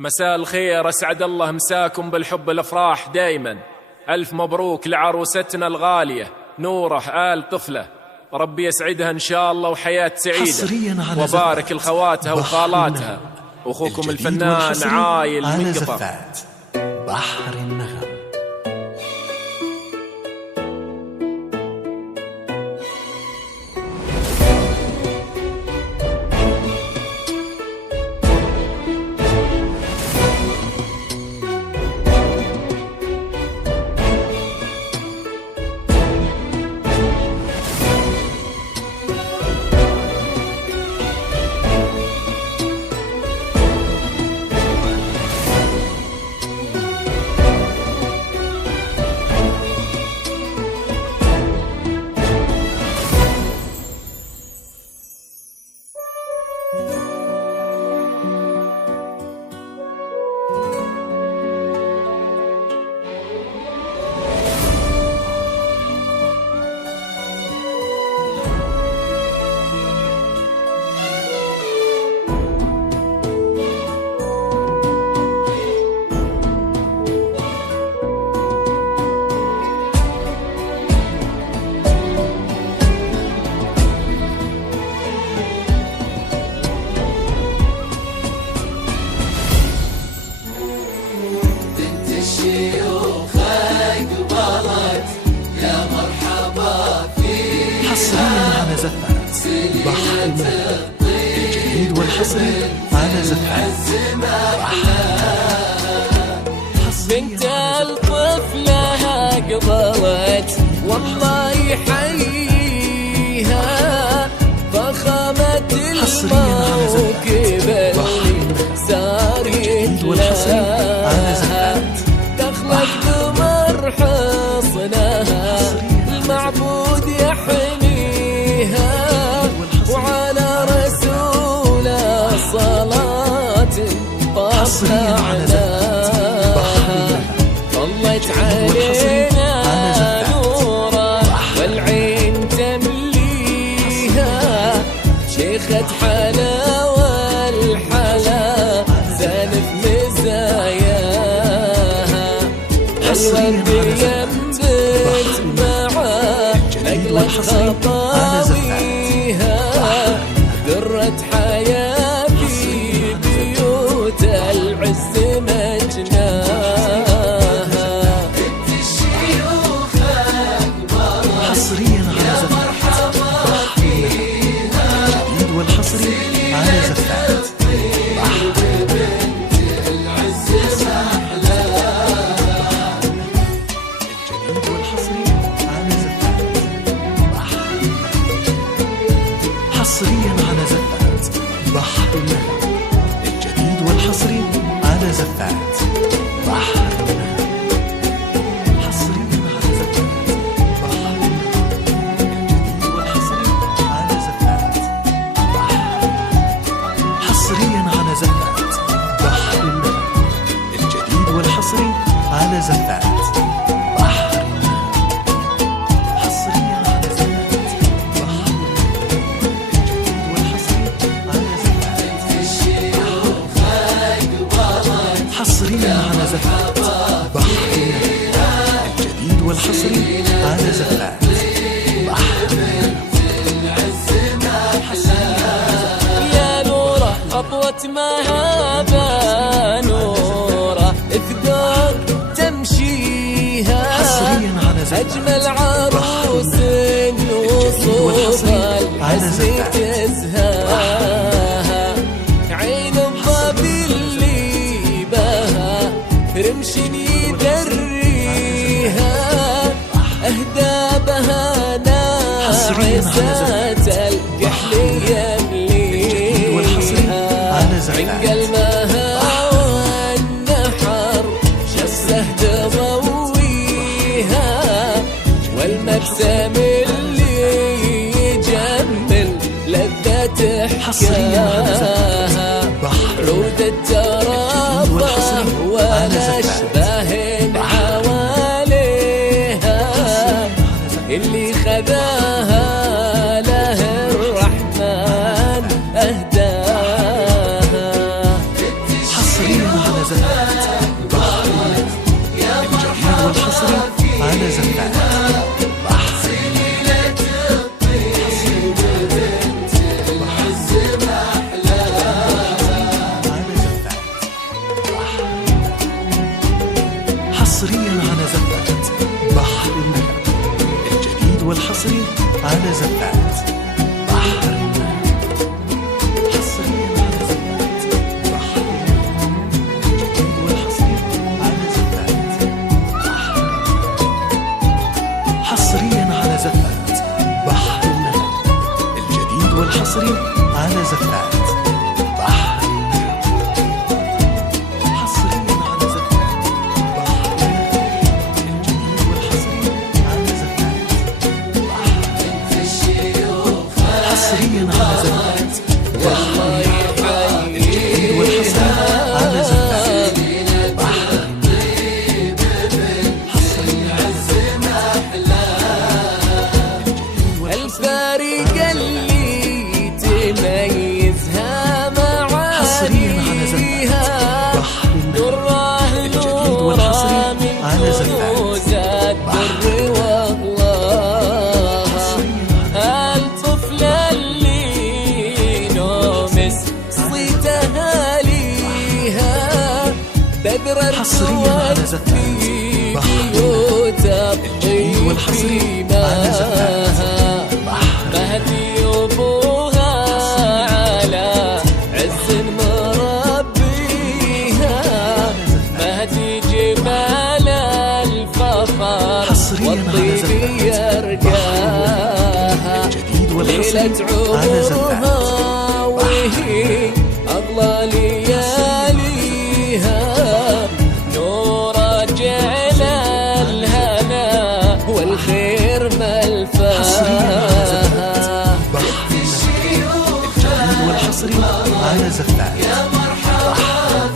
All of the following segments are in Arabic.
مساء الخير، أسعد الله مساكم بالحب الأفراح دايما. ألف مبروك لعروستنا الغالية نورة آل طفلة، ربي يسعدها إن شاء الله وحياة سعيدة، وبارك لخواتها وخالاتها. أخوكم الفنان عايل من قطر. بحر النغم. حصريا على زفات بحر النغم. الجديد والحصري على زفات بنت الطفلة قبلت والله يحييها، فخامة الموكب اللي صار يتلاها، دخلت قمر حصنها المعبود يحميها، وعلى رسول الصلاة طلعنا طلت علينا نورا والعين تمليها، شيخة حلا والحلا زانف مزاياها، الورد ينبت معا نقلت خطاويها، درة حياة في بيوت العز مجناها. حصريا على زفات الجديد والحصري على زفات حصريا على زفات بحر النغم. الجديد والحصري على زفات بحر النغم. حصريا على زفات بحر النغم. الجديد والحصري على زفات بحر النغم. حصريا على زفات بحر النغم. الجديد والحصري على زفات حصريا على زفات بحر النغم. الجديد والحصري على زفات بحر النغم. يا نورة أطوت مهابة نورة اثقال تمشيها، أجمل عروس وصوف الحسن تزهاها، عين الظبي اللي بها رمش يدريها، أهدابها ناعسات الكحل يمليها، عنق المها والنحر شسه تضويها، والمبسم اللي يجمل لذة حكاها، عود الترابة والأشباه حواليها، اللي خذاها له الرحمن أهداها. حصريا على على زفات بحر الندى الجديد والحصري على زفات بحر حصريا على زفات بحر الندى الجديد والحصري على زفات بحر الندى حصريا على زفات بحر الجديد والحصري على زفات حصريا على زفات بحر الندى الجديد والحصري على زفات حصريا على زفات والله يحييها على زفات الفريق اللي تميزها معانيها نوره نوره من كنوزات بر والله الطفلة اللي نومس صيتها ليها بدر حصريا على زفات بيوت الطيب ماها مهدي أبوها على عز مربيها مهدي جمال الفخر والطيب يرقاها ليلة عمرها وهي أغلى لياليها نورا جعل الهنا والخير ملفاها الجديد والحصري على زفات يا مرحبا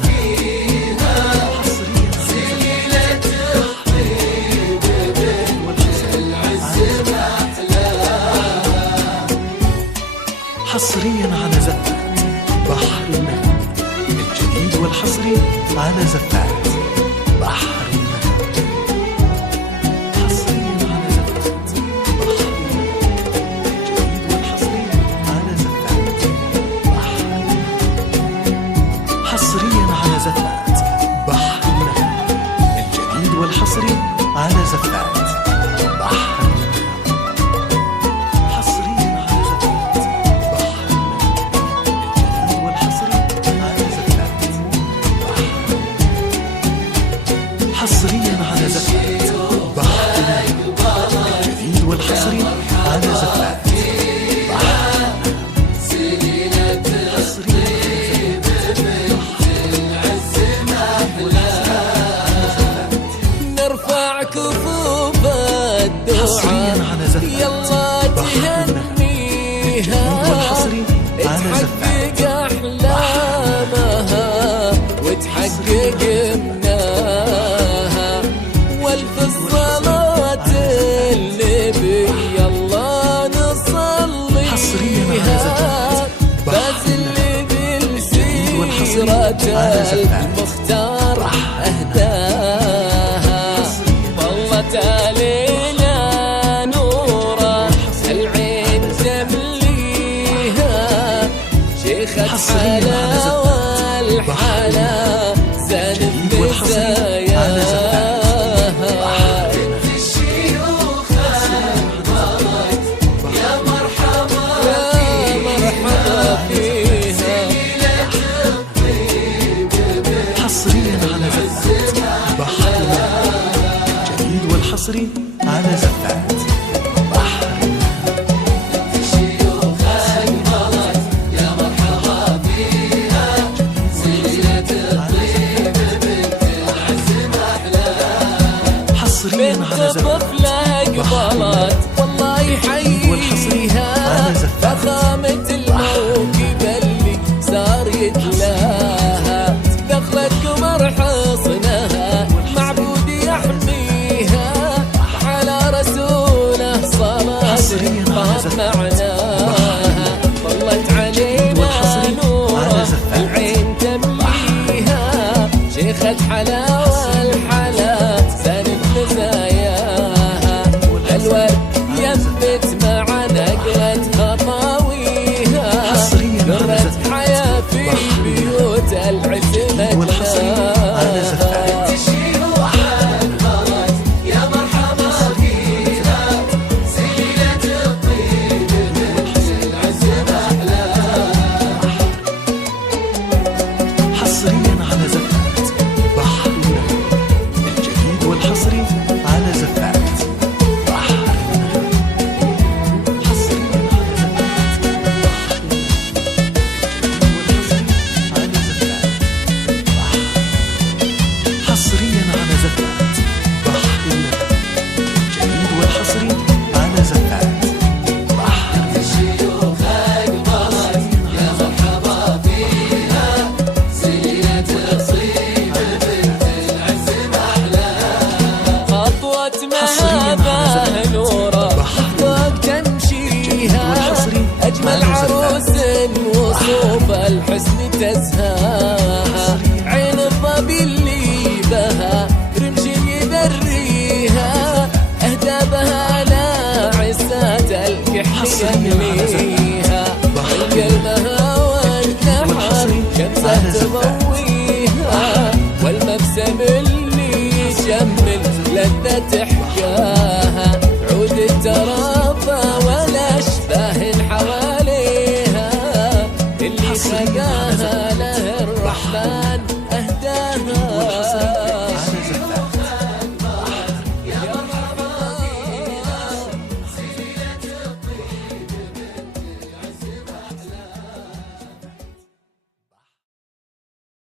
فيها سليلة الطيب والعز محلاها حصريا على زفات بحر الندى الجديد والحصري على زفات بحر الندى حصريا على زفات بحر الندى الجديد والحصري على زفات بحر الندى حصريا على زفات بحر الندى الجديد والحصري على زفات بحر الندى حصريا على زفات بحر الندى الجديد والحصري على زفات حصريا على زفات بحر الندى الجديد والحصري على زفات نرفع كفوف حصريا الدعاء على زفات يلا تهنيها تحقق أحلامها وتحقق مناها والف الصلاة النبي يلا نصليها فاز اللي بالسيرة المختار أهداها ظلت علينا نورا العين تمليها شيخة حلا والحلا زانت مزاياها يا مرحبا فيها حصريا على زفات بحر الندى الجديد والحصري على زفات بحر حصريا على زفات طفلة قبلت والله يحييها فخامة الموكب اللي صار يتلاها دخلت قمر حصنها معبود يحميها على رسوله صلاة فهم معناها ظلت علينا نورا العين تمليها شيخة حلاوة الحلا زانت مزاياها، الورد ينبت مع نقلة خطاويها، قرة حياة في بيوت العزمة على زفات. حصريا على زفات بحرنا، الجديد والحصري على زفات بحرنا. حصريا على زفات بحرنا، الجديد والحصري على زفات بحرنا. حصريا على زفات بحرنا، الجديد والحصري على زفات. أجمل عروس وصوب الحسن تزهاها، عين الظبي اللي بها رمش يدريها، أهدابها ناعسات الكحل يمليها، قلبها والنحر شمسه تضويها، والمبسم اللي يشمل لذة حكاها، عود الترابة والأشباه حواليها، اللي خلقاها له الرحمن